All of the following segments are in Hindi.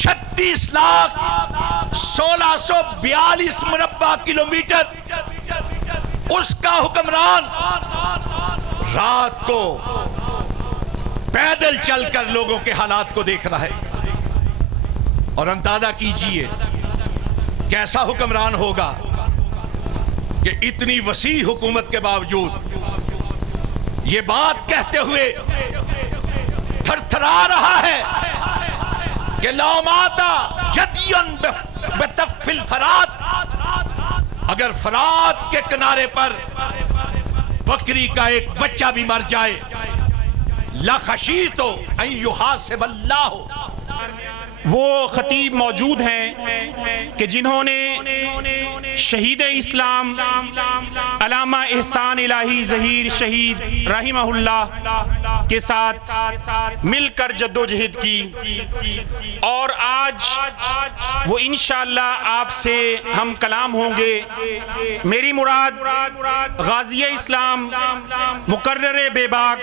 36,1642 मुरब्बा किलोमीटर उसका हुक्मरान रात को पैदल चलकर लोगों के हालात को देख रहा है। और अंदाजा कीजिए कैसा हुक्मरान होगा कि इतनी वसी हुकूमत के बावजूद ये बात कहते हुए थरथरा रहा है कि लौमाता जदियन बेतफिल फरात, अगर फरात के किनारे पर बकरी का एक बच्चा भी मर जाए, लखशी तो युहासिबल्लाह। वो खतीब मौजूद हैं कि जिन्होंने शहीद इस्लाम अल्लामा एहसान इलाही ज़हीर शहीद रहिमहुल्लाह के साथ मिलकर जद्दोजहद की, और आज वो इंशाअल्लाह आपसे हम कलाम होंगे। मेरी मुराद गाज़ी इस्लाम मुकर्रर बेबाक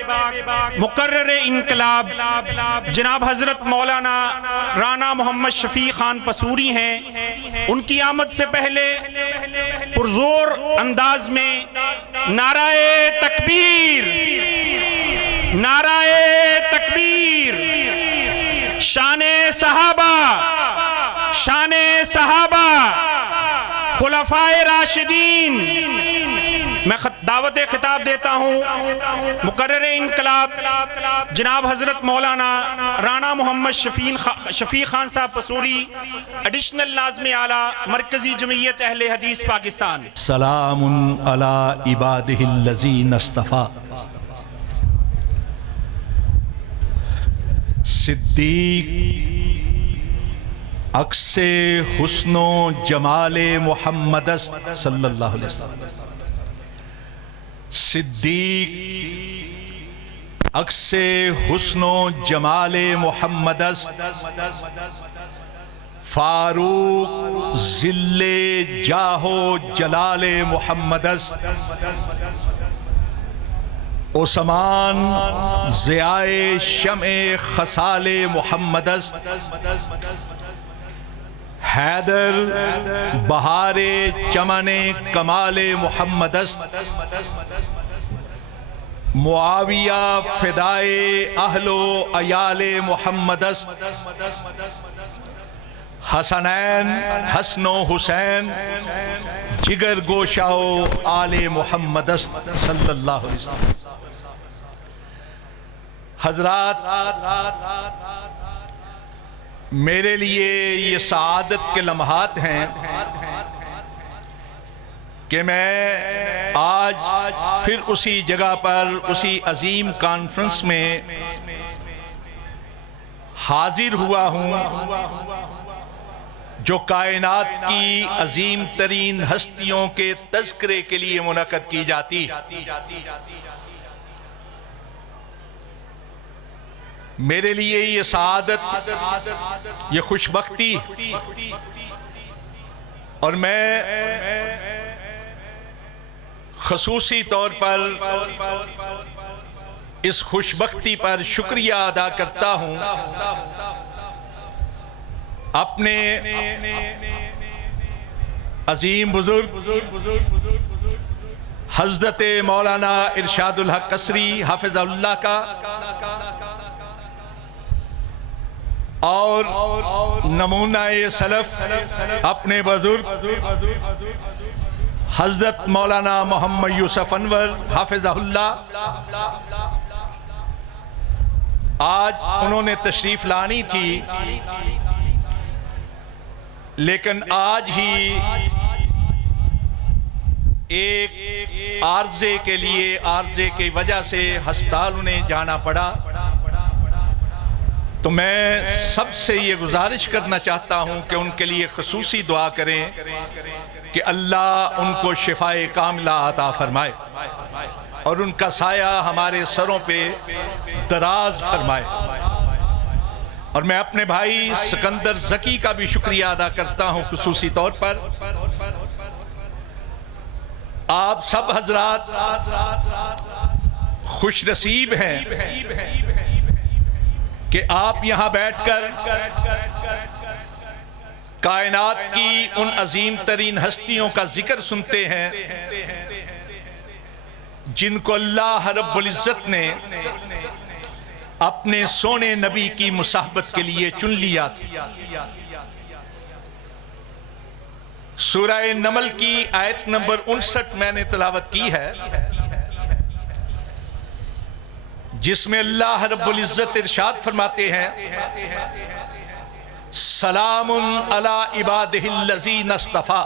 मुकर्रर इनकलाब जनाब हज़रत मौलाना राना मोहम्मद शफी खान पसूरी हैं। उनकी आमद से पहले पुरजोर अंदाज में नाराए तकबीर, नाराए तकबीर, शाने सहाबा, शाने सहाबा, खुलफाए राशिदीन। मैं दावत खिताब देता हूँ मुकर्रर इनकलाब जनाब हज़रत मौलाना राना मोहम्मद शफी खान साहब पसूरी, एडिशनल नाज़िम आला मरकज़ी जमीयत अहले हदीस पाकिस्तान। सलामुन अला इबादिहिल्लज़ीन इस्तफ़ा। सिद्दीक अक्से हुस्नो जमाले मुहम्मद सल्लल्लाहु अलैहि वसल्लम। सिद्दीक अक्से हुस्नो जमाले मुहम्मद, फारूक जिल्ले जाहो जलाले मुहम्मद, उस्मान ज़ियाए शम्ए खसाले मुहम्मद, हैदर बहारे चमने कमाले मुहम्मद, मुआविया फिदाए अहलो अयाले मुहम्मद, हसनैन हसनो हुसैन जिगर गोशाओ आले मुहम्मद सल्लल्लाहु अलैहि वसल्लम। हजरात, मेरे लिए ये सआदत के लम्हात हैं कि मैं आज फिर उसी जगह पर उसी अजीम कॉन्फ्रेंस में हाजिर हुआ हूँ जो कायनात की अजीम तरीन हस्तियों के तज़किरे के लिए मुनक़द की जाती है। मेरे लिए ये सआदत, ये खुशबख्ती, और मैं ख़ुसूसी तौर पर इस खुशबख्ती पर शुक्रिया अदा करता हूँ अपने अजीम बुजुर्ग हज़रत मौलाना इरशादुल हक कसरी हाफिज़हुल्लाह का, और नमूना-ए सलफ अपने बुजुर्ग हज़रत मौलाना मोहम्मद यूसुफ अनवर हाफिज़हुल्लाह। आज उन्होंने तशरीफ लानी थी, लेकिन आज ही एक आर्जे के लिए, आर्जे की वजह से अस्पताल उन्हें जाना पड़ा। तो मैं सबसे ये गुजारिश करना चाहता हूँ कि उनके लिए ख़ुसूसी दुआ करें कि अल्लाह उनको शिफाए कामिला अता फरमाए और उनका साया हमारे सरों पे दराज फरमाए। और मैं अपने भाई सिकंदर ज़की का भी शुक्रिया अदा करता हूँ ख़ुसूसी तौर पर। आप सब हजरात खुश नसीब हैं कि आप यहाँ बैठकर कायनात की उन अजीम तरीन हस्तियों का जिक्र सुनते हैं जिनको अल्लाह रब्बुल इज्जत ने अपने सोने नबी की मुसाहबत के लिए चुन लिया था। सूरह नमल की आयत नंबर 59 मैंने तिलावत की है, जिसमें अल्लाह रब्बुल इज्जत इरशाद फरमाते हैं, सलामुन अला इबादिहिल्लज़ीना इस्तफ़ा,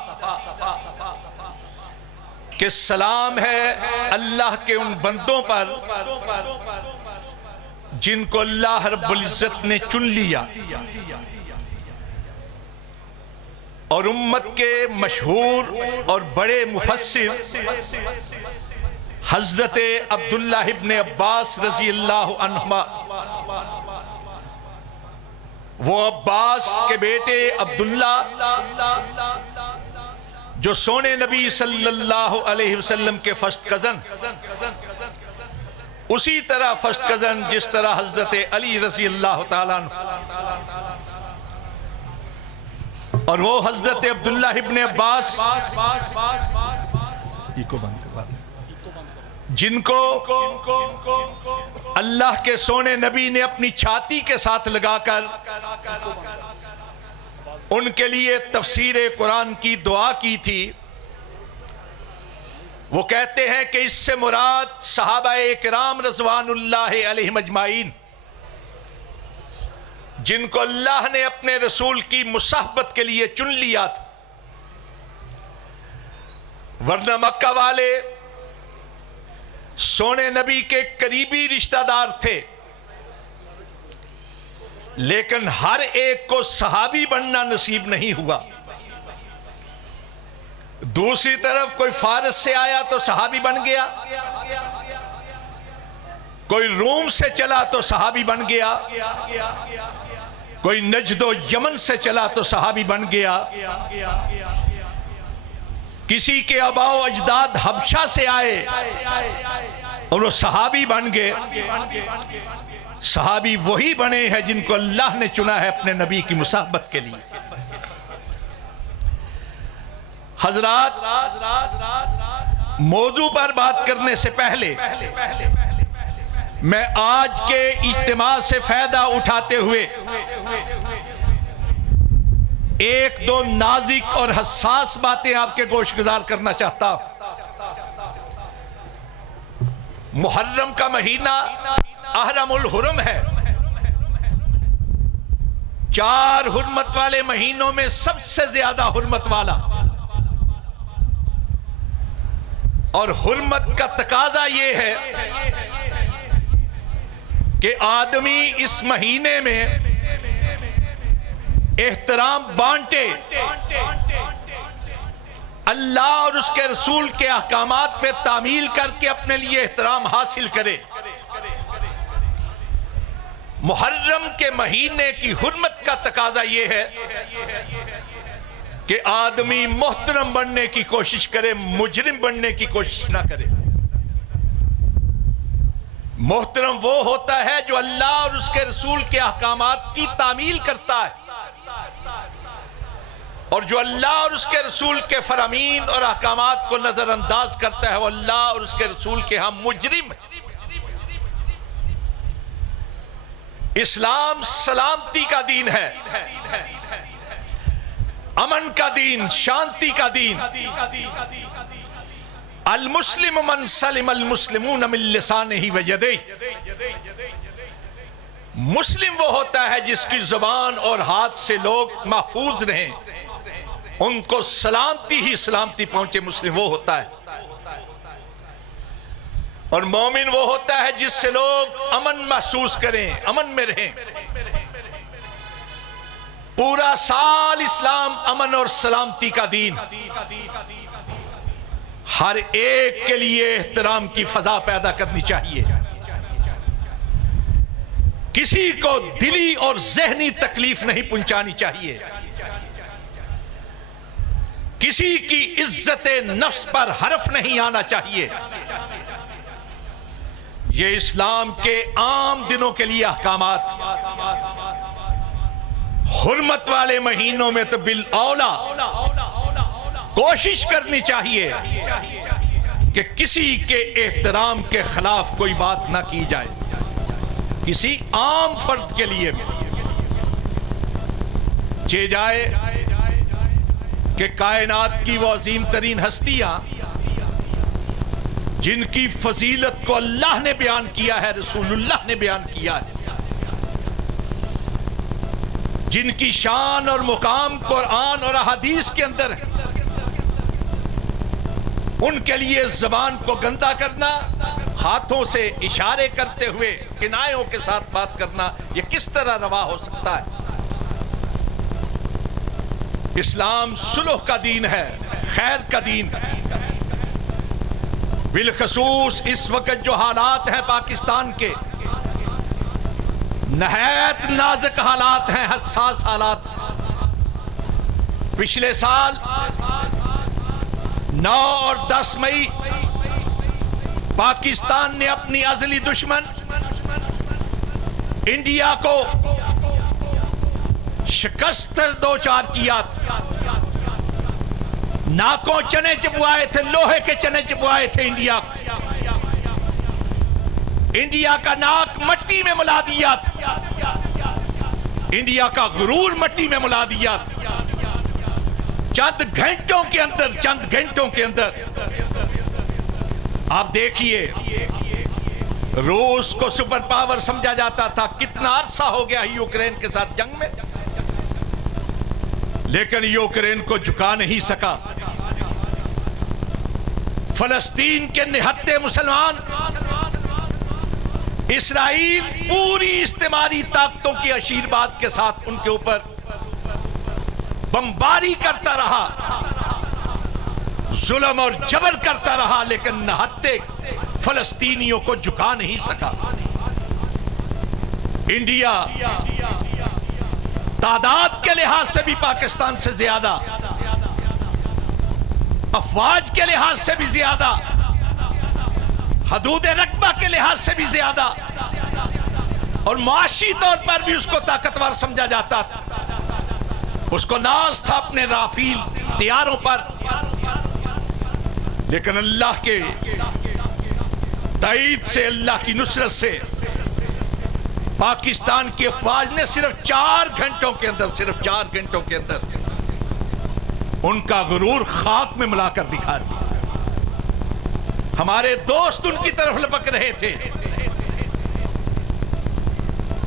कि सलाम है अल्लाह के उन बंदों पर जिनको अल्लाह रब्बुल इज्जत ने चुन लिया। और उम्मत के मशहूर और बड़े मुफस्सिर हज़रत अब्दुल्लाह इब्न अब्बास रज़ी अल्लाह अन्हुमा, वो अब्बास के बेटे अब्दुल्ला जो सोने नबी सल्लल्लाहु अलैहि वसल्लम के फर्स्ट कजन, उसी तरह फर्स्ट कजन जिस तरह हजरत अली रज़ी अल्लाह ताला अन्हु, और वो हजरत अब्दुल्ला इब्न अब्बास जिनको अल्लाह के सोने नबी ने अपनी छाती के साथ लगाकर उनके लिए तफसीर कुरान की दुआ की थी, वो कहते हैं कि इससे मुराद सहाबाए किराम रज़वानुल्लाह अलैहिम अजमाइन, जिनको अल्लाह ने अपने रसूल की मुसाहबत के लिए चुन लिया था। वरना मक्का वाले सोने नबी के करीबी रिश्तेदार थे, लेकिन हर एक को सहाबी बनना नसीब नहीं हुआ। दूसरी तरफ कोई फारस से आया तो सहाबी बन गया, कोई रोम से चला तो सहाबी बन गया, कोई नजदो यमन से चला तो सहाबी बन गया, किसी के आबाओ अजदाद हबशा से आए और वो सहाबी बन गए। सहाबी वही बने हैं जिनको अल्लाह ने चुना है अपने नबी की मुसाहबत के लिए। हजरात, मौजू पर बात करने से पहले मैं आज के इज्तिमा से फायदा उठाते हुए एक दो नाजुक और हसास बातें आपके गोशगुजार करना चाहता हूं। मुहर्रम का महीना अहरमुल हुरम है, 4 हुर्मत वाले महीनों में सबसे ज्यादा हुर्मत वाला, और हुर्मत का तकाजा यह है कि आदमी इस महीने में एहतराम बांटे, अल्लाह और उसके रसूल के अहकामात पे तामील करके अपने लिए एहतराम हासिल करे। मुहर्रम के महीने की हुर्मत का तकाजा यह है कि आदमी मोहतरम बनने की कोशिश करे, मुजरिम बनने की कोशिश ना करे। मोहतरम वो होता है जो अल्लाह और उसके रसूल के अहकामात की तामील करता है, और जो अल्लाह और उसके रसूल के फरामीन और अहकामात को नजरअंदाज करता है वो अल्लाह और उसके रसूल के हम मुजरिम। इस्लाम सलामती का दीन है, अमन का दीन, शांति का दीन। अल मुस्लिम मन सलिम अल मुस्लिमून मिन लिसानिही व यदैहि, मुस्लिम वो होता है जिसकी जुबान और हाथ से लोग महफूज रहें, उनको सलामती ही सलामती पहुंचे, मुस्लिम वो होता है। और मोमिन वो होता है जिससे लोग अमन महसूस करें, अमन में रहें। पूरा साल इस्लाम अमन और सलामती का दीन, हर एक के लिए एहतराम की फजा पैदा करनी चाहिए। किसी को दिली और ज़हनी तकलीफ नहीं पहुंचानी चाहिए, किसी की इज्जत नफ्स पर हरफ नहीं आना चाहिए। ये इस्लाम के आम दिनों के लिए अहकामात। हुर्मत वाले महीनों में तो बिल औला कोशिश करनी चाहिए कि किसी के एहतराम के खिलाफ कोई बात ना की जाए, किसी आम फर्द के लिए भी चे जाए कि कायनात की वो अजीम तरीन हस्तियां जिनकी फजीलत को अल्लाह ने बयान किया है, रसूलुल्लाह ने बयान किया है, जिनकी शान और मुकाम कुरान और हदीस के अंदर है, उनके लिए जबान को गंदा करना, हाथों से इशारे करते हुए किनायों के साथ बात करना, यह किस तरह रवा हो सकता है? इस्लाम सुलह का दीन है, खैर का दीन है। बिलखसूस इस वक्त जो हालात हैं पाकिस्तान के, नहायत नाजुक हालात हैं, हसास हालात। पिछले साल 9 और 10 मई पाकिस्तान ने अपनी अजली दुश्मन इंडिया को शिकस्त दो चार किया था। नाकों चने चिपवाए थे, लोहे के चने चिपवाए थे इंडिया को। इंडिया का नाक मट्टी में मिला दिया था, इंडिया का गुरूर मट्टी में मिला दिया था। चंद घंटों के अंदर आप देखिए, रूस को सुपर पावर समझा जाता था, कितना अरसा हो गया यूक्रेन के साथ जंग में, लेकिन यूक्रेन को झुका नहीं सका। फलस्तीन के निहत्ते मुसलमान, इस्राइल पूरी इस्तेमाली ताकतों के आशीर्वाद के साथ उनके ऊपर बमबारी करता रहा, जुल्म और जबर करता रहा, लेकिन निहत्ते फलस्तीनियों को झुका नहीं सका। इंडिया तादाद के लिहाज से भी पाकिस्तान से ज्यादा, अफवाज के लिहाज से भी ज्यादा, हदूद रकबा के लिहाज से भी ज्यादा, और माशी तौर पर भी उसको ताकतवर समझा जाता था। उसको नाज था अपने राफील तैयारों पर, लेकिन अल्लाह के ताईद से, अल्लाह की नुसरत से पाकिस्तान की अफवाज ने सिर्फ 4 घंटों के अंदर उनका गुरूर खाक में मिलाकर दिखा दिया। हमारे दोस्त उनकी तरफ लपक रहे थे।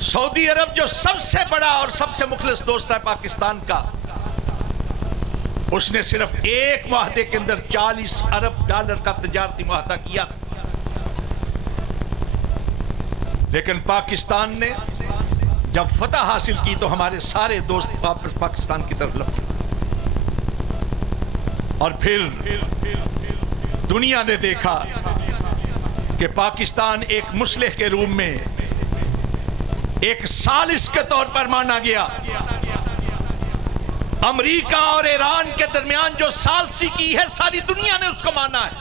सऊदी अरब जो सबसे बड़ा और सबसे मुखलिस दोस्त है पाकिस्तान का, उसने सिर्फ एक मुआहदे के अंदर $40 अरब का तिजारती मुआहदा किया। लेकिन पाकिस्तान ने जब फतह हासिल की तो हमारे सारे दोस्त वापस पाकिस्तान की तरफ लपके, और फिर दुनिया ने देखा कि पाकिस्तान एक मुस्लिह के रूप में एक सालिस के तौर पर माना गया। अमेरिका और ईरान के दरमियान जो सालसी की है, सारी दुनिया ने उसको माना है।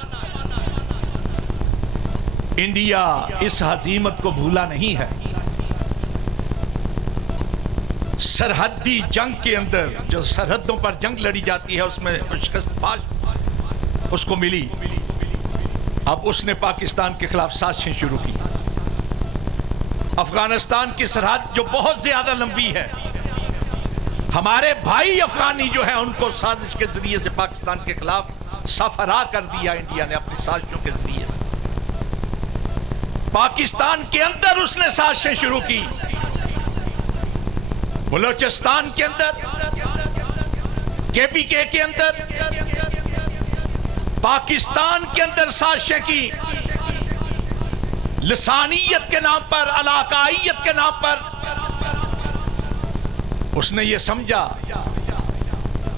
इंडिया इस हजीमत को भूला नहीं है। सरहदी जंग के अंदर जो सरहदों पर जंग लड़ी जाती है, उसमें शिकस्त उसको मिली। अब उसने पाकिस्तान के खिलाफ साजिशें शुरू की। अफगानिस्तान की सरहद जो बहुत ज्यादा लंबी है, हमारे भाई अफगानी जो है उनको साजिश के जरिए से पाकिस्तान के खिलाफ सफरा कर दिया इंडिया ने अपनी साजिशों के जरिए से। पाकिस्तान के अंदर उसने साजिशें शुरू की, बलोचिस्तान के अंदर, KPK के अंदर, पाकिस्तान के अंदर साजिशें की। लिसानियत के नाम पर, अलाकाइयत के नाम पर उसने ये समझा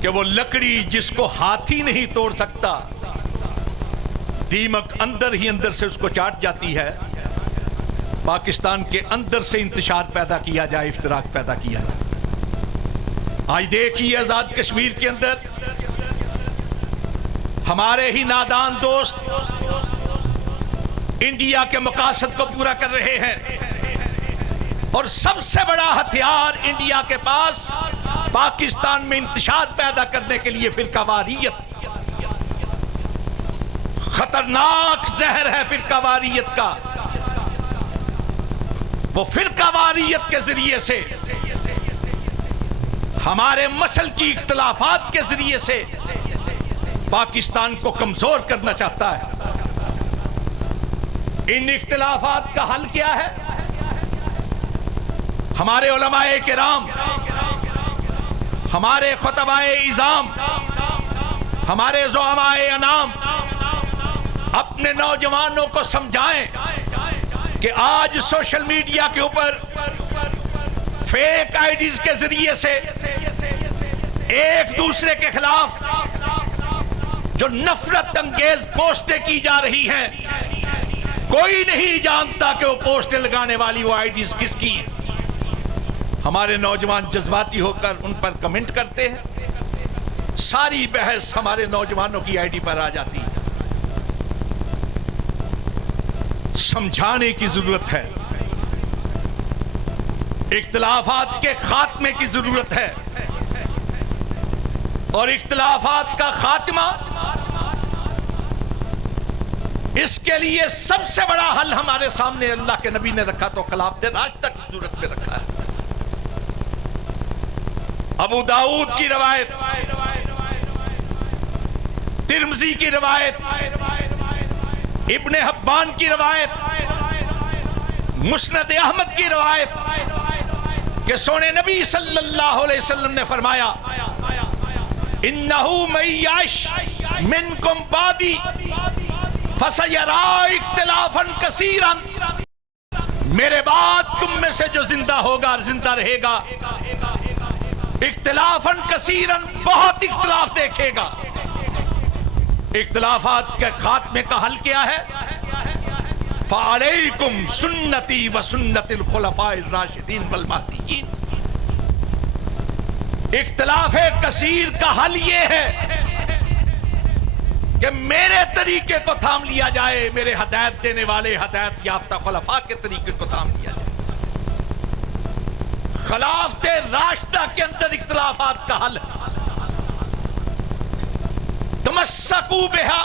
कि वो लकड़ी जिसको हाथी नहीं तोड़ सकता, दीमक अंदर ही अंदर से उसको चाट जाती है। पाकिस्तान के अंदर से इंतशार पैदा किया जाए, इफ्तराक पैदा किया जाए। आज देखिए आजाद कश्मीर के अंदर हमारे ही नादान दोस्त इंडिया के मकासद को पूरा कर रहे हैं, और सबसे बड़ा हथियार इंडिया के पास पाकिस्तान में इंतशार पैदा करने के लिए फिरकावारियत, खतरनाक जहर है फिरकावारियत का। वो फिरकावारियत के जरिए से, हमारे मसल की इख्तिलाफात के जरिए से पाकिस्तान को कमजोर करना चाहता है। इन इख्तिलाफात का हल क्या है? हमारे उलमाए किराम, हमारे खुतबाए इज़ाम, हमारे ज़ुअमाए अनाम अपने नौजवानों को समझाएं कि आज सोशल मीडिया के ऊपर फेक आईडीज के जरिए से एक दूसरे के खिलाफ जो नफरत अंगेज पोस्टें की जा रही हैं, कोई नहीं जानता कि वो पोस्टें लगाने वाली वो आईडीज किसकी हैं। हमारे नौजवान जज्बाती होकर उन पर कमेंट करते हैं, सारी बहस हमारे नौजवानों की आईडी पर आ जाती है। समझाने की जरूरत है, इख्तिलाफात के खात्मे की जरूरत है, और इख्तिलाफात का खात्मा, इसके लिए सबसे बड़ा हल हमारे सामने अल्लाह के नबी ने रखा तो खिलाफत राशिदा की सूरत में रखा है। अबू दाऊद की रवायत, तिर्मिज़ी की रवायत, इब्ने हब्बान की रवायत, मुस्नद अहमद की रवायत कि सोने नबी सल्लल्लाहु अलैहि वसल्लम ने फरमाया, इन्नहु मय्याश मिनकुम बादी फसयरा इख्तिलाफन कसीरन, मेरे बाद तुम में से जो जिंदा होगा, जिंदा रहेगा, इख्तिलाफन कसीरन, बहुत इख्तिलाफ देखेगा। इख्तिलाफात के खात्मे का हल क्या है? फ़अलैकुम सुन्नती व सुन्नतिल खुलफाए राशिदीन वल महदीयीन। इख्तिलाफ कसीर का हल ये है कि मेरे तरीके को थाम लिया जाए, मेरे हदायत देने वाले हदायत याफ्ता खुलफा के तरीके को थाम लिया जाए। खिलाफत राशिदा के अंदर इख्तिलाफात का हल है। तमस्सकू बिहा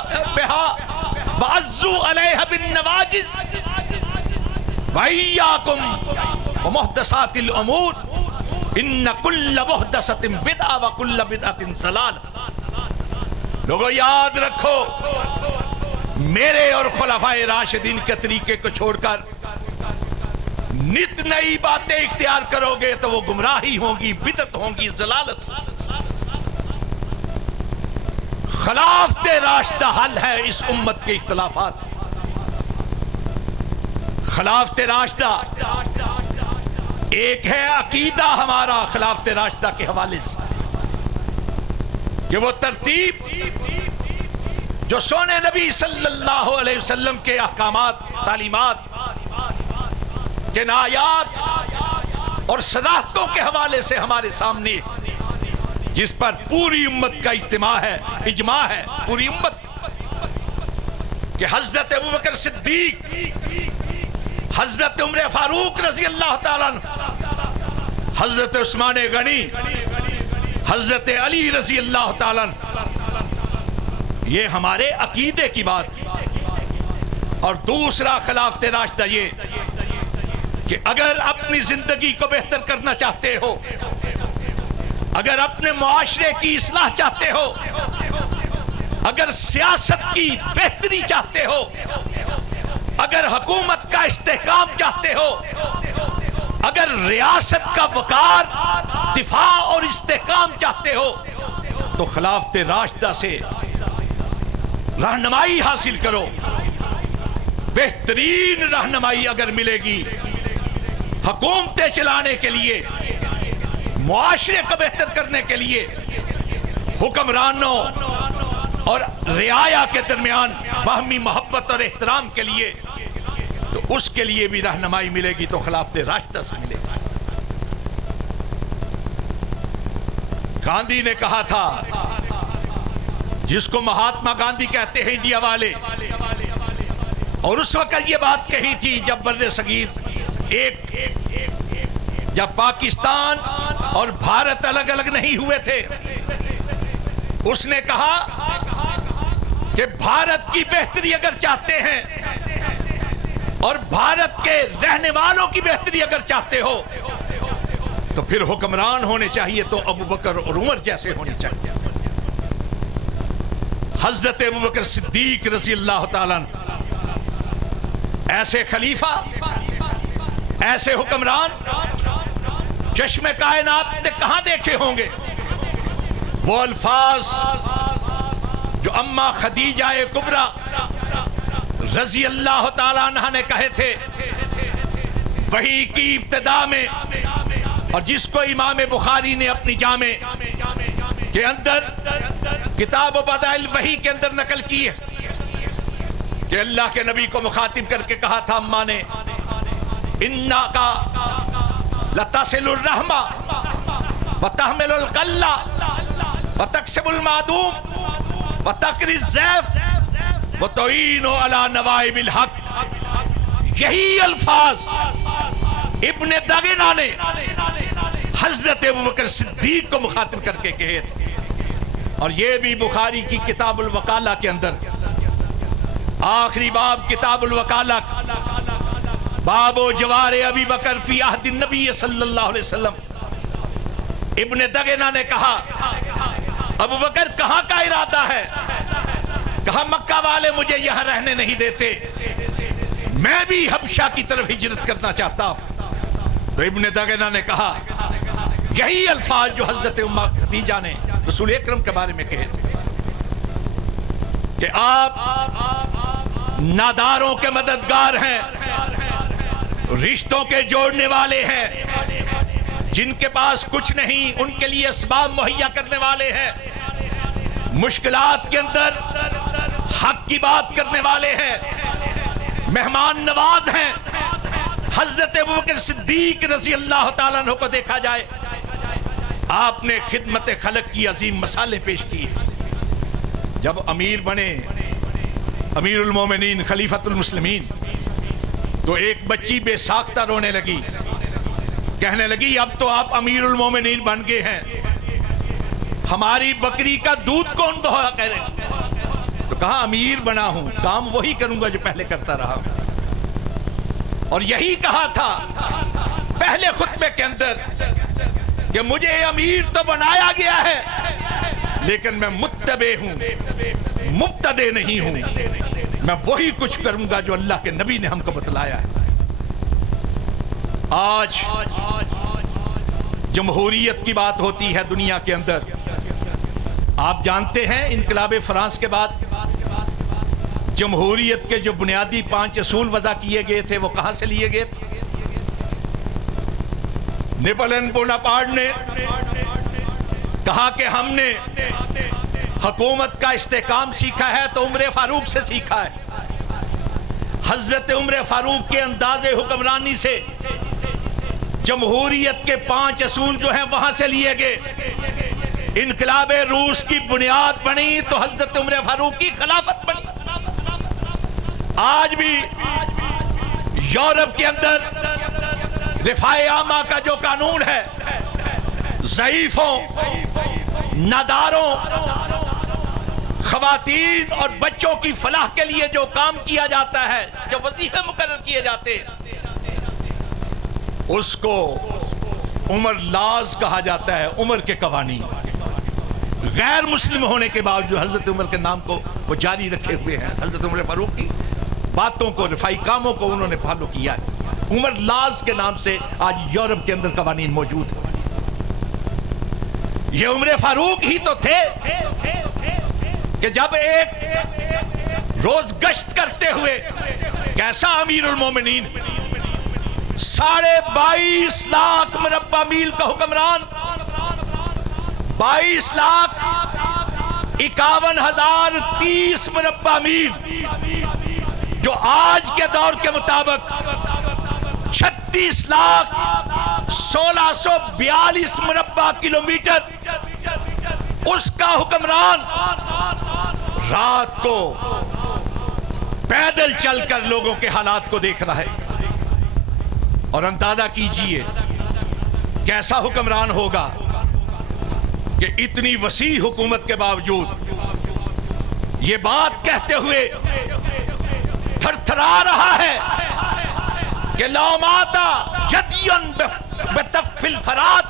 वअज़्ज़ू अलैहा बिन्नवाजिज़ वइय्याकुम व मुहदसातिल उमूर इन्न कुल्ल मुहदसतिन बिदअ व कुल्ल बिदअतिन ज़लाल। लोगों याद रखो, मेरे और खुलफाए राशिदीन के तरीके को छोड़कर नित नई बातें इख्तियार करोगे तो वो गुमराही होगी, बिदअत होगी, ज़लालत होगी। खिलाफत राशिदा हल है इस उम्मत के इख्तिलाफात। खिलाफत राशिदा एक है अकीदा हमारा खिलाफत राशिदा के हवाले से, कि वो तरतीब जो सोने नबी सल्लल्लाहु अलैहि वसल्लम के अहकामात, तालीमात, जिनायात और सदाकतों के हवाले से हमारे सामने, जिस पर पूरी उम्मत का इज्तिमा है, इजमा है पूरी उम्मत, कि हजरत अबू बकर सिद्दीक, हजरत उमर फारूक रजी अल्लाह ताला अन्हु, हजरत उस्मान गनी, हजरत अली रजी अल्लाह ताला अन्हु, ये हमारे अकीदे की बात। और दूसरा खिलाफत राशिदा ये कि अगर अपनी जिंदगी को बेहतर करना चाहते हो, अगर अपने मुआशरे की इस्लाह चाहते हो, अगर सियासत की बेहतरी चाहते हो, अगर हुकूमत का इस्तेहकाम चाहते हो, अगर रियासत का वकार, दिफा और इस्तेहकाम चाहते हो, तो खिलाफत राशिदा से रहनुमाई हासिल करो। बेहतरीन रहनुमाई अगर मिलेगी हुकूमतें चलाने के लिए, मुआशरे को बेहतर करने के लिए, हुक्मरानों और रियाया के दरमियान बाहमी मोहब्बत और एहतराम के लिए, तो उसके लिए भी रहनुमाई मिलेगी तो खिलाफत राशिदा से मिलेगी। गांधी ने कहा था, जिसको महात्मा गांधी कहते हैं इंडिया वाले, और उस वक्त ये बात कही थी जब बर्रे सगीर एक थे, जब पाकिस्तान और भारत अलग अलग नहीं हुए थे। उसने कहा कि भारत की बेहतरी अगर चाहते हैं और भारत के रहने वालों की बेहतरी अगर चाहते हो तो फिर हुक्मरान होने चाहिए तो अबू बकर और उमर जैसे होने चाहिए। हजरत अबू बकर सिद्दीक रज़ी अल्लाह ताला ऐसे खलीफा, ऐसे हुक्मरान चश्मे कायनात ने कहां देखे होंगे। वो अल्फाज जो अम्मा खदीजा कुबरा रज़ी अल्लाह ताला अन्हा ने कहे थे वही की इब्तिदा में, और जिसको इमाम बुखारी ने अपनी जामे के अंदर किताब बदाइल वही के अंदर नकल की है कि अल्लाह के नबी को मुखातिब करके कहा था अम्मा ने, इन्ना का लतसिलुर रहमा व तहमिलुल कल्ला व तक्सिबुल मादूम व तकरिज ज़ैफ व तुईनु अला नवाइबिल हक। यही अल्फाज इब्ने दगना ने हजरत अबू बकर सिद्दीक को मुखातिब करके कहे थे। और ये भी बुखारी की किताबुल वकाला के अंदर आखिरी बाब किताबुल वकाला बाबो जवारे अबी बकर फी अहदिन नबी सल्लल्लाहु अलैहि वसल्लम, इब्ने दगना ने कहा अबू बकर कहां का इरादा है? कहा मक्का वाले मुझे यहां रहने नहीं देते, मैं भी हबशा की तरफ हिजरत करना चाहता हूं। तो इब्ने दगना ने कहा यही अल्फाज जो हजरत उम्मा खदीजा ने रसूल अकरम के बारे में कहे थे कि आप नादारों के मददगार हैं, रिश्तों के जोड़ने वाले हैं, जिनके पास कुछ नहीं उनके लिए असबाब मुहैया करने वाले हैं, मुश्किलात के अंदर हक की बात करने वाले हैं, मेहमान नवाज हैं। हजरत अबू बकर सिद्दीक रज़ी अल्लाह ताला अन्हु को देखा जाए, आपने खिदमत खलक की अजीम मसाले पेश किए। जब अमीर बने, अमीरुल मोमिनीन खलीफतुल मुस्लिमीन, तो एक बच्ची बेसाख्ता रोने लगी, कहने लगी अब तो आप अमीरुल मोमिनीन बन गए हैं, हमारी बकरी का दूध कौन दोहा करे? तो कहा अमीर बना हूं, काम वही करूंगा जो पहले करता रहा। और यही कहा था पहले खुतबे के अंदर कि मुझे अमीर तो बनाया गया है लेकिन मैं मुत्तबे हूं, मुब्तदे नहीं हूं, मैं वही कुछ करूंगा जो अल्लाह के नबी ने हमको बतलाया है। आज जमहूरियत की बात होती है दुनिया के अंदर। आप जानते हैं इनकलाब फ्रांस के बाद जमहूरियत के जो बुनियादी 5 असूल वज़ा किए गए थे वो कहां से लिए गए थे? नेपोलियन बोनापार्ट ने कहा कि हमने हुकूमत का इस्तेकाम सीखा है तो उमर फारूक से सीखा है। हजरत उमर फारूक के अंदाज़े हुक्मरानी से जमहूरियत के 5 असूल जो हैं वहां से लिए गए। इनकलाब रूस की बुनियाद बनी तो हजरत उमर फारूक की खिलाफत बनी। आज भी यूरोप के अंदर रिफाए आमा का जो कानून है, ज़ईफों, नादारों, खवातीन और बच्चों की फलाह के लिए जो काम किया जाता है, जो वजीफे मुकर्रर किए जाते हैं, उसको उमर लाज कहा जाता है। उमर के कवानीन गैर मुस्लिम होने के बावजूद हजरत उमर के नाम को वो जारी रखे हुए हैं। हजरत उमर फारूक की बातों को, रिफाई कामों को उन्होंने फॉलो किया है। उमर लाज के नाम से आज यूरोप के अंदर कवानीन मौजूद है। ये उमर फारूक ही तो थे कि जब एक रोज गश्त करते हुए, कैसा अमीरुल मोमिनीन, 22.5 लाख मुरब्बा मील का हुक्मरान, 22,51,030 मुरब्बा मील, जो आज के दौर के मुताबिक 36,16,42 मुरब्बा किलोमीटर, उसका हुक्मरान रात को पैदल चलकर लोगों के हालात को देख रहा है। और अंदाजा कीजिए कैसा हुक्मरान होगा कि इतनी वसी हुकूमत के बावजूद ये बात कहते हुए थरथरा रहा है कि लौमाता जदियन बेतफिल फरात,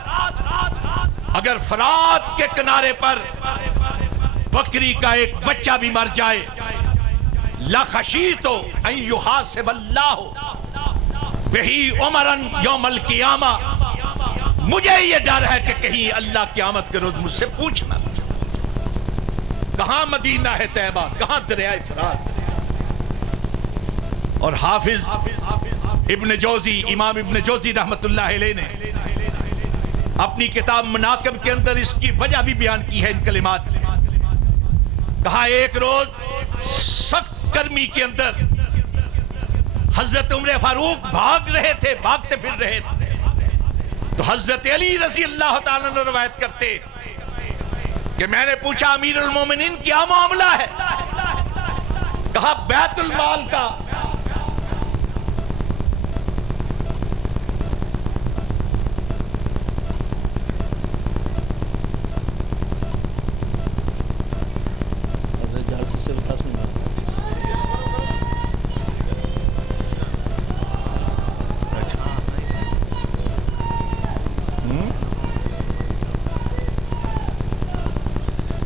अगर फरात के किनारे पर बकरी का एक बच्चा भी मर जाए, लखशी तो युहासिबल्लाहु बिही उमरन यौमल क़ियामा, मुझे ये डर है कि कहीं अल्लाह क़यामत के रोज मुझसे पूछना, कहां मदीना है तैयबा, कहां दरिया फरात। और हाफिज इब्न जोजी, इमाम इब्न जोजी रहमतुल्लाह अलैह ने अपनी किताब मनाकिब के अंदर इसकी वजह भी बयान की है इन कलिमात। कहा एक रोज सख्त गर्मी के अंदर हजरत उमर फारूक भाग रहे थे, भागते फिर रहे थे, तो हजरत अली रजी अल्लाह ताला ने रवायत करते कि मैंने पूछा अमीरुल मोमिनीन क्या मामला है? कहा बैतुल माल का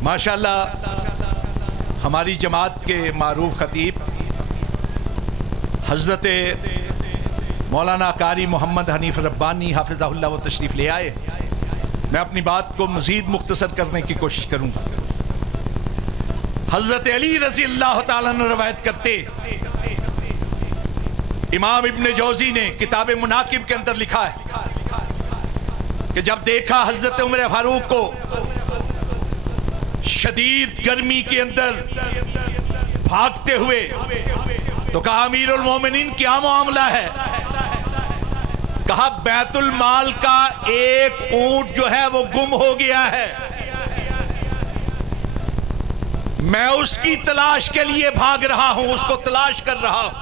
माशाअल्लाह हमारी जमात के मारूफ खतीब हज़रत मौलाना कारी मोहम्मद हनीफ रब्बानी हाफिज़हुल्लाह वो तशरीफ़ ले आए। मैं अपनी बात को मज़ीद मुख्तसर करने की कोशिश करूँगा। हज़रत अली रज़ी अल्लाह ताला ने रवायत करते, इमाम इब्न जोज़ी ने किताब मुनाकिब के अंदर लिखा है कि जब देखा हज़रत उमर फारूक को शदीद गर्मी के अंदर भागते हुए, तो कहा अमीरुल मोमिनीन क्या मामला है? कहा बैतुल माल का एक ऊंट जो है वो गुम हो गया है, मैं उसकी तलाश के लिए भाग रहा हूं, उसको तलाश कर रहा हूं।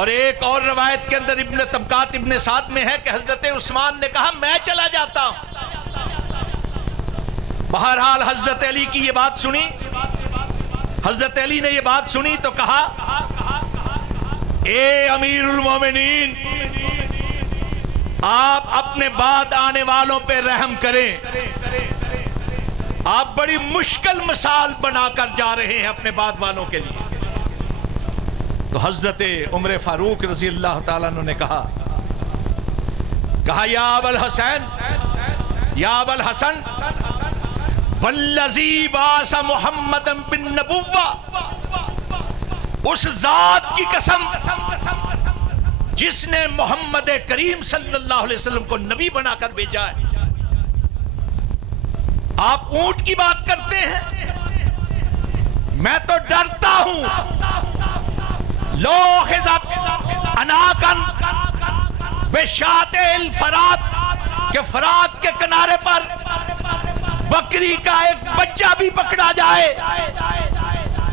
और एक और रवायत के अंदर इब्न तबकात इब्न साद में है कि हजरत उस्मान ने कहा मैं चला जाता हूं। बहरहाल हजरत अली की ये बात सुनी, हजरत अली ने ये बात सुनी तो कहा ए अमीरुल मोमिनीन, आप अपने बाद आने वालों पे रहम करें, आप बड़ी मुश्किल मिसाल बनाकर जा रहे हैं अपने बाद वालों के लिए। तो हजरत उमर फारूक रजी अल्लाह ताला अन्हु ने कहा या अबुल हसन, या अबुल हसन, वल्लज़ी बासा मुहम्मदन बिन नबुव्वा, उस जात की कसम जिसने मोहम्मद करीम सल्लल्लाहु अलैहि वसल्लम को नबी बनाकर भेजा है। आप ऊंट की बात करते हैं, मैं तो डरता हूं लो अनाकन बेशातिल फरात, के फरात के किनारे पर बकरी का एक बच्चा भी पकड़ा जाए,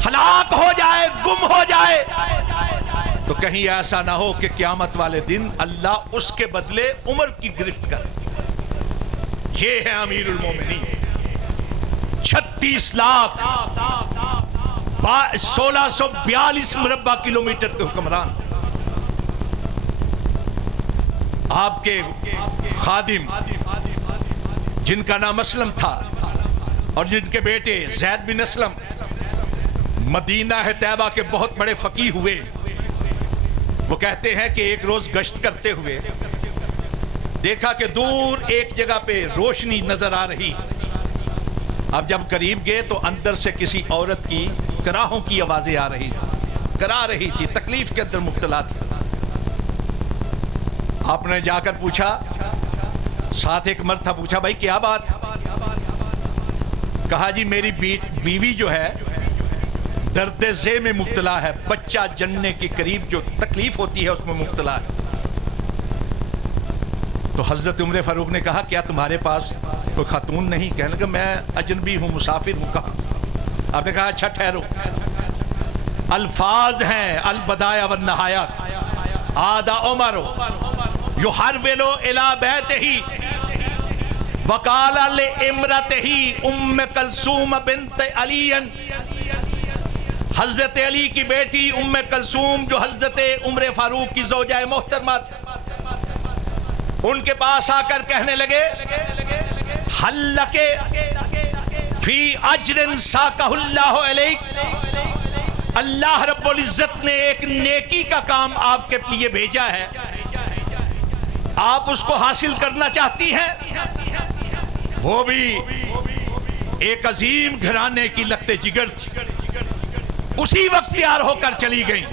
हलाक हो जाए, गुम हो जाए, तो कहीं ऐसा ना हो कि क़यामत वाले दिन अल्लाह उसके बदले उमर की गिरफ्त करे। ये है अमीरुल मोमिनीन, 36 लाख 1642 मुरब्बा किलोमीटर के हुक्मरान, आपके खादिम जिनका नाम असलम था और जिनके बेटे जैद बिन असलम मदीना है तैयबा के बहुत बड़े फकीह हुए। वो कहते हैं कि एक रोज गश्त करते हुए देखा कि दूर एक जगह पे रोशनी नजर आ रही। अब जब करीब गए तो अंदर से किसी औरत की कराहों की आवाजें आ रही थी, करा रही थी, तकलीफ के अंदर मुब्तला थी। आपने जाकर पूछा, साथ एक मर्द था, पूछा भाई क्या बात? कहा जी मेरी बीवी जो है दर्द ज़े में मुब्तला है, बच्चा जनने के करीब जो तकलीफ होती है उसमें मुब्तला है। तो हजरत उमर फारूक ने कहा क्या तुम्हारे पास कोई खातून नहीं? कहने लगा मैं अजनबी हूँ, मुसाफिर हूँ। कहा? आपने कहा अच्छा ठहरो, अल्फाज हैं अलबदाया व नहाया, आदा उमर युहरविलु इला बैतिही वकाला ले इमरतिही उम्मे कलसूम बिन्त अलीयन। हजरत अली की बेटी उम्मे कलसूम जो हजरत उमर फारूक की ज़ौजा मोहतरमा थी, उनके पास आकर कहने लगे हल्लके फी अजरिन साकहुल्लाहु अलैक, अल्लाह रब्बुल इज्जत ने एक नेकी का काम आपके लिए भेजा है, आप उसको हासिल करना चाहती हैं। वो भी एक अजीम घराने की लखते जिगर थी। उसी वक्त तैयार होकर चली गई।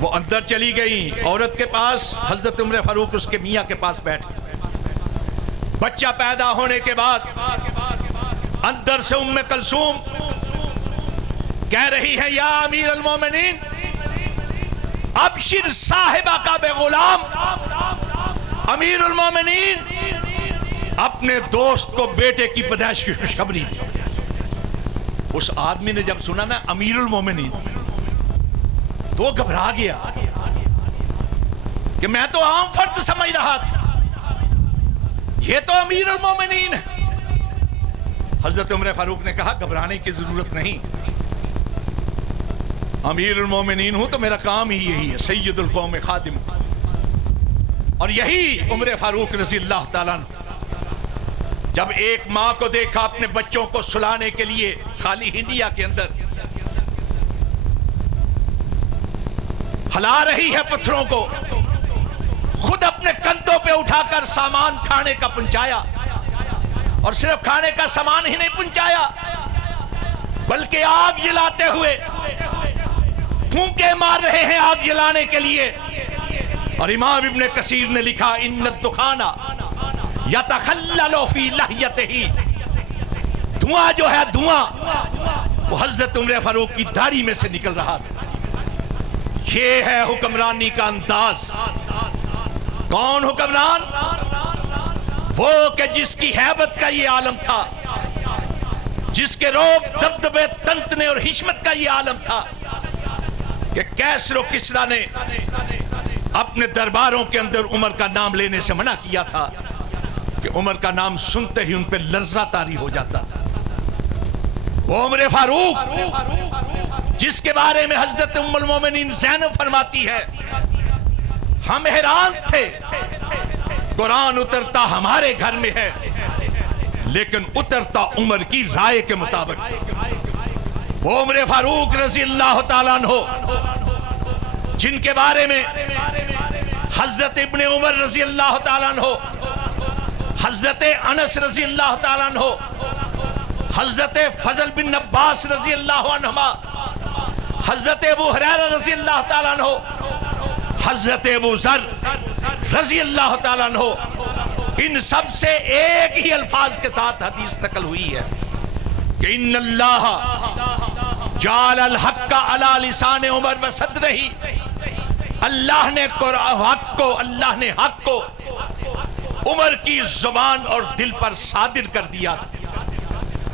वो अंदर चली गई औरत के पास, हजरत उमर फारूक उसके मियाँ के पास बैठ गए। बच्चा पैदा होने के बाद अंदर से उम्मे कलसूम कह रही है या अमीर अल मोमिनीन अबशिर साहिबा का बेगुलाम, अमीर उल मोमिनीन अपने दोस्त को बेटे की पैदाइश की खुशखबरी दी। उस आदमी ने जब सुना ना अमीरुल मोमिनीन तो वो घबरा गया कि मैं तो आम फर्द समझ रहा था, ये तो अमीरुल मोमिनीन है। हजरत उमर फारूक ने कहा घबराने की जरूरत नहीं, अमीरुल मोमिनीन हूं तो मेरा काम ही यही है, सैयदुल कौम खादिम। और यही उमर फारूक रज़ी अल्लाह ताला अन्हु जब एक मां को देखा अपने बच्चों को सुलाने के लिए खाली हिंडिया के अंदर हिला रही है पत्थरों को, खुद अपने कंधों पे उठाकर सामान खाने का पहुंचाया, और सिर्फ खाने का सामान ही नहीं पहुंचाया बल्कि आग जलाते हुए फूंके मार रहे हैं आग जलाने के लिए। और इमाम इब्ने कसीर ने लिखा इन्नद दुखाना यतखल्ललु फी लहयतिही, धुआं जो है धुआं वो हजरत उमर फारूक की दाढ़ी में से निकल रहा था। ये है हुक्मरानी का अंदाज। कौन हुक्मरान? वो कि जिसकी हैबत का ये आलम था, जिसके रोब दबदबे तंतने और हिशमत का ये आलम था कि कैसरो किसरा ने अपने दरबारों के अंदर उमर का नाम लेने से मना किया था कि उमर का नाम सुनते ही उन पे लर्जा तारी हो जाता था। वो उमर फारूक जिसके बारे में हजरत उम्मुल मोमिनीन ज़ैनब फरमाती है हम हैरान थे, कुरान उतरता हमारे घर में है लेकिन उतरता उमर की राय के मुताबिक। वो उमर फारूक रज़ी अल्लाह ताला अन्हु जिनके बारे में हजरत इब्ने उमर रज़ी अल्लाह ताला अन्हु, हजरत अनस रज़ी अल्लाह ताला अन्हु, हजरत फजल बिन अब्बास रज़ी अल्लाह अन्हुमा, हजरत अबू हुरैरा रज़ी अल्लाह ताला अन्हु, हजरत अबू ज़र रज़ी अल्लाह ताला अन्हु, इन सब से एक ही अल्फाज के साथ हदीस नकल हुई है कि इन्नल्लाह जाअल हक़्क़ अला लिसान उमर व सद्रिही, अल्लाह ने हक को उमर की जुबान और दिल पर सादिर कर दिया।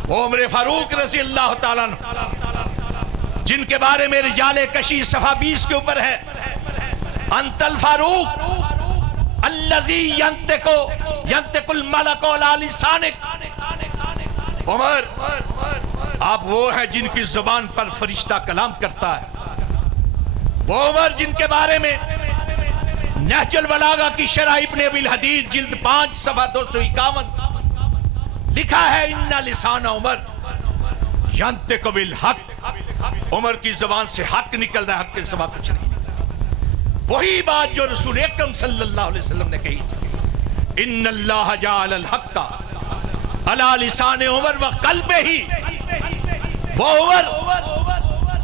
वो उमर फारूक रज़ी अल्लाह ताला अन्हु जिनके बारे में रिजाले कशी सफ़ा 20 के ऊपर है, अंतल फारूक अल्लज़ी यंतिकुल मलकु अला लिसानिक, उमर आप वो है जिनकी जुबान पर फरिश्ता कलाम करता है। वो उमर जिनके बारे में नहजुल बलागा की शरह इब्ने अबिल हदीस जिल्द 5 सफ़ा 251 लिखा है इन्ना लिसान उमर यंतिकु बिल हक, उमर की जुबान से हक निकल रहा है, हक के सिवा कुछ नहीं। वही बात जो रसूल अकरम सल्लल्लाहु अलैहि वसल्लम ने कही थी इन्नल्लाह जाअल हक़्क़ अला लिसान उमर व क़ल्बिही। वो उमर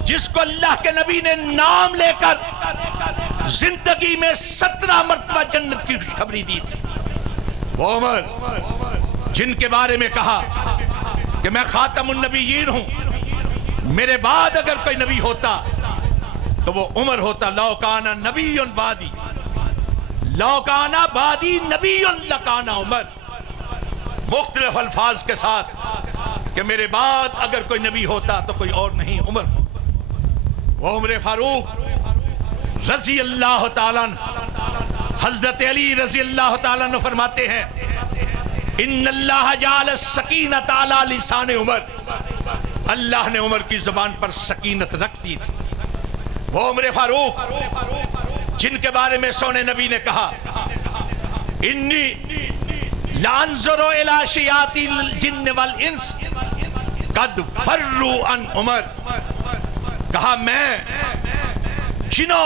जिसको अल्लाह के नबी ने नाम लेकर जिंदगी में 17 मरतबा जन्नत की खुशखबरी दी थी। वो उमर जिनके बारे में कहा कि मैं खातमुन नबीयीन हूं, मेरे बाद अगर कोई नबी होता तो वो उमर होता। लौकाना नबीयुन बादी, लौकाना बादी नबीयुन लकाना उमर, मुख्तलिफ अल्फाज के साथ कि मेरे बाद अगर कोई नबी होता तो कोई और नहीं, उमर। वो उमर फारूक रज़ी अल्लाह ताला अन्हु हजरत अली रजी अल्लाह ताला अन्हु फरमाते हैं, इन्नल्लाह जाल सकीनत अला लिसान उमर, अल्लाह ने उमर की जुबान पर सकीनत रख दी थी। वो उमर फारूक जिनके बारे में सोने नबी ने कहा, इन्नी लांजुरो इला शयातिल जिन्न वल इंस कद फर्रू अन उमर, कहा मैं जिनों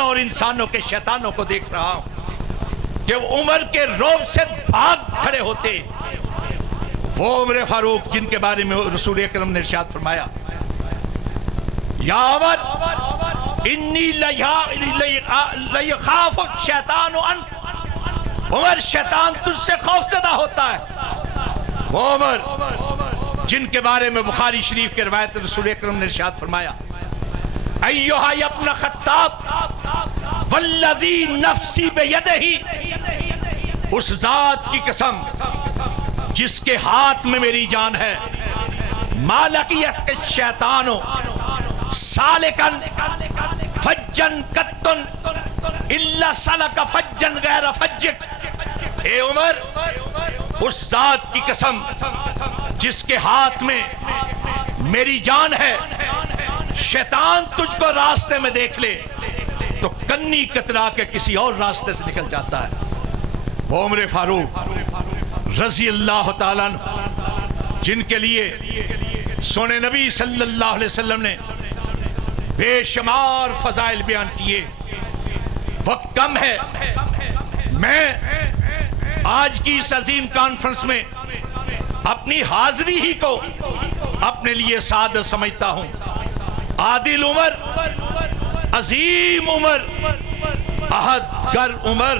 और इंसानों के शैतानों को देख रहा हूं कि वो उमर के रौब से भाग खड़े होते। वो उमर फारूक जिनके बारे में रसूल अकरम ने इरशाद फरमाया, या उमर इन्नी लयखाफु शैतान अन, उमर शैतान तुझसे खौफजदा होता है। वो उमर जिनके बारे में बुखारी शरीफ के रिवायत रसूल अकरम ने इरशाद फरमाया, अय्युहा इब्न खत्ताब वल्लज़ी नफ्सी बियदिही, उस जात की कसम जिसके हाथ में मेरी जान है, मालकियत शैतानो सालिकन फज्जन कत्तुन इल्ला सलक फज्जन गैर फज्जिक, ए उमर उस जात की कसम जिसके हाथ में मेरी जान है, शैतान तुझको रास्ते में देख ले तो कन्नी कतरा के किसी और रास्ते से निकल जाता है। वो उमर फारूक रजी अल्लाह ताला अन्हु जिनके लिए सोने नबी सल्लल्लाहु अलैहि वसल्लम ने बेशुमार फजाइल बयान किए। वक्त कम है, मैं आज की इस अजीम कॉन्फ्रेंस में अपनी हाजिरी ही को अपने लिए सादत समझता हूं। आदिल उमर, अजीम उमर, अहद गर उमर,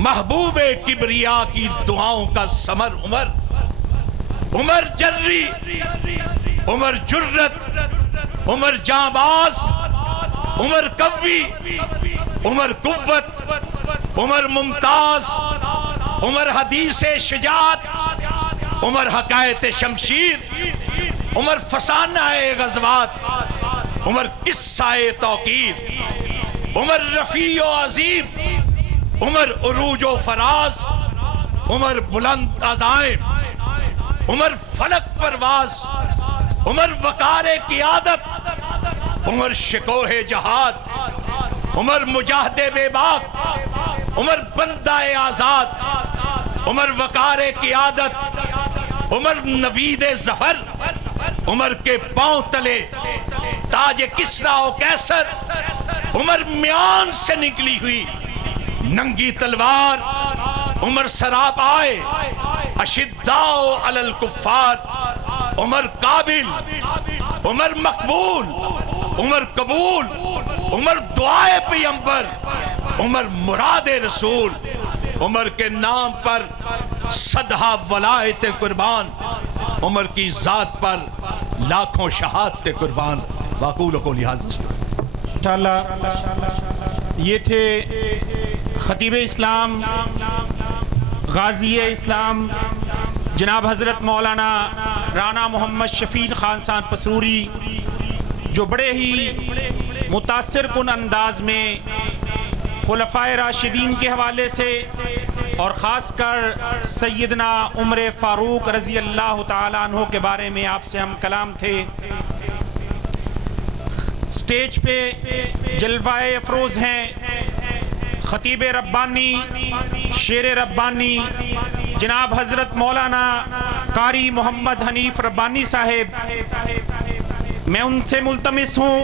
महबूबे किबरिया की दुआओं का समर उमर, उमर जर्री, उमर जुर्रत, उमर जाबाज, उमर कव्वी, उमर कुव्वत, उमर मुमताज, उमर हदीसे शजात, उमर हकायत शमशीर, उमर फसानाए गज़वात, उमर किस्साए तौकीर, उमर रफ़ीओ अज़ीम, उमर उरूजो फराज, उमर बुलंद अज़ाइम, उमर फलक परवाज, उमर वकारे क़ियादत, उमर शिकोहे जहाद, उमर मुजाहिदे बेबाक, उमर बंदाए आज़ाद, उमर वकारे क़ियादत, उमर नवीदे ज़फ़र, उमर के पांव तले ताज किस्रा और कैसर, उमर म्यान से निकली हुई नंगी तलवार, उमर सराप आए अशिद्दाओ अलल कुफ्फार, उमर काबिल, उमर मकबूल, उमर कबूल, उमर दुआए पैगंबर, उमर मुरादे रसूल, उमर के नाम पर सदहा वलायत कुर्बान, उमर की जात पर लाखों शहादत कुर्बान। वाकूल को लिहाज इंशाअल्लाह ये थे खतीब इस्लाम, गाजी इस्लाम जनाब हज़रत मौलाना राना मोहम्मद शफीन खान साहब पसूरी, जो बड़े ही मुतासिर कुन अंदाज में खुलफाए राशिदीन के हवाले से और ख़ासकर सैयदना उमर फ़ारूक रज़ी अल्लाह ताला अन्हु के बारे में आपसे हम कलाम थे। स्टेज पे जलवाए अफरोज़ हैं खतीब रब्बानी, शेर रब्बानी जनाब हज़रत मौलाना कारी मोहम्मद हनीफ रब्बानी साहेब। मैं उनसे मुल्तमिस हूँ